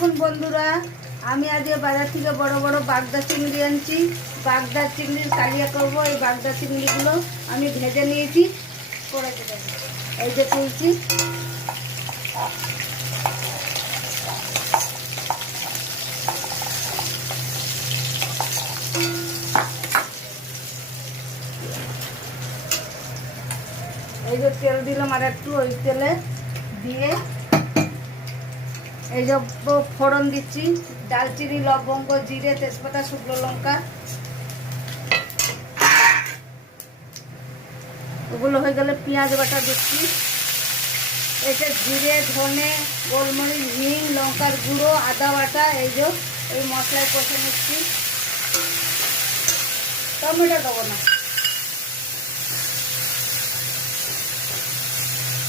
দেখুন বন্ধুরা, আমি আজকে বাজার থেকে বড় বড় বাগদা চিংড়ি আনছি। বাগদা চিংড়ির কালিয়া করব। এই বাগদা চিংড়িগুলো আমি ভেজে নিয়েছি। এই যে তুলছি। এই যে তেল দিলাম আর একটু, ওই তেলে দিয়ে এই যে ফোড়ন দিচ্ছি। দালচিনি, লবঙ্গ, জিরে, তেজপাতা, শুকনো লঙ্কা, ওগুলো হয়ে গেলে পেঁয়াজ বাটা দিচ্ছি। এতে জিরে, ধনে, গোলমরিচ, হিং, লঙ্কার গুঁড়ো, আদা বাটা, এই যে এই মশলায় কষে নিচ্ছি। টমেটো দেবো না,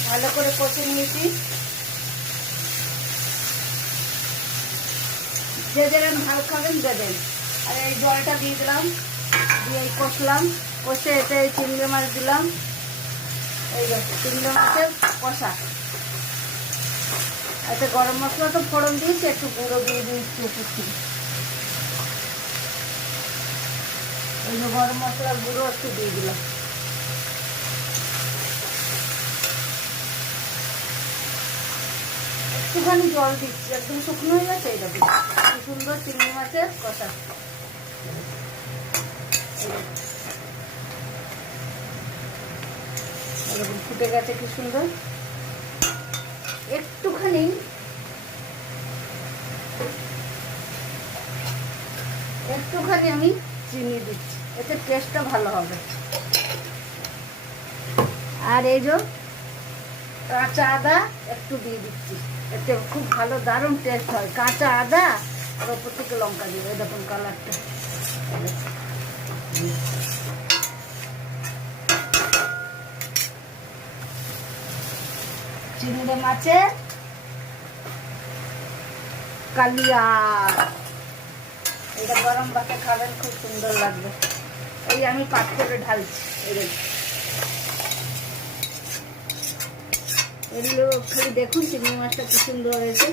ভালো করে কষে নিয়েছি। যে যেরকম ঝাল খাবেন দেবেন। আর এই জলটা দিয়ে দিলাম, দিয়ে এই কষলাম। কষে এতে এই চিংড়ি মাছ দিলাম। এই চিংড়ি মাছের কষা। এতে গরম মশলা তো ফোড়ন দিয়েছি, একটু গুঁড়ো দিয়ে দিয়েছি একটু। এই যে গরম মশলার গুঁড়ো একটু দিয়ে দিলাম। একটুখানি জল দিচ্ছি, একদম শুকনো হয়ে গেছে। এটা দিচ্ছি, কি সুন্দর চিংড়ি মাছের কষা। এরকম ফুটে গেছে, কি সুন্দর। একটুখানি আমি চিনি দিচ্ছি, এতে টেস্টটা ভালো হবে। আর এই যে কাঁচা আদা একটু দিয়ে দিচ্ছি, এতে খুব ভালো দারুণ টেস্ট হয়। কাঁচা আদা আর ওপর থেকে লঙ্কা দিয়ে, এই দেখুন কালারটা। চিংড়ি মাছের কালিয়া, এটা গরম ভাতে খাবেন, খুব সুন্দর লাগবে। এই আমি পাত্রে ঢালছি। এগুলো খালি দেখুন চিংড়ি মাছটা কি সুন্দর হয়েছে।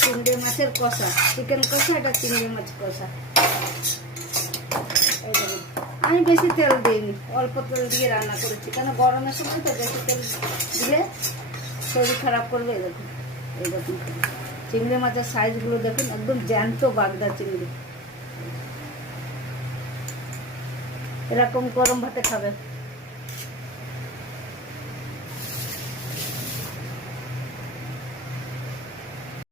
চিংড়ি মাছের কষা, চিকেন কষা, এটা চিংড়ি মাছ কষা। এই দেখুন, আমি বেশি তেল দিইনি, অল্প তেল দিয়ে রান্না করেছি, কেন গরমের সময় তো বেশি তেল দিলে শরীর খারাপ করবে। দেখুন, এই দেখুন চিংড়ি মাছের সাইজগুলো দেখুন, একদম জ্যান্ত বাগদা চিংড়ি। এরকম গরম ভাতে খাবে।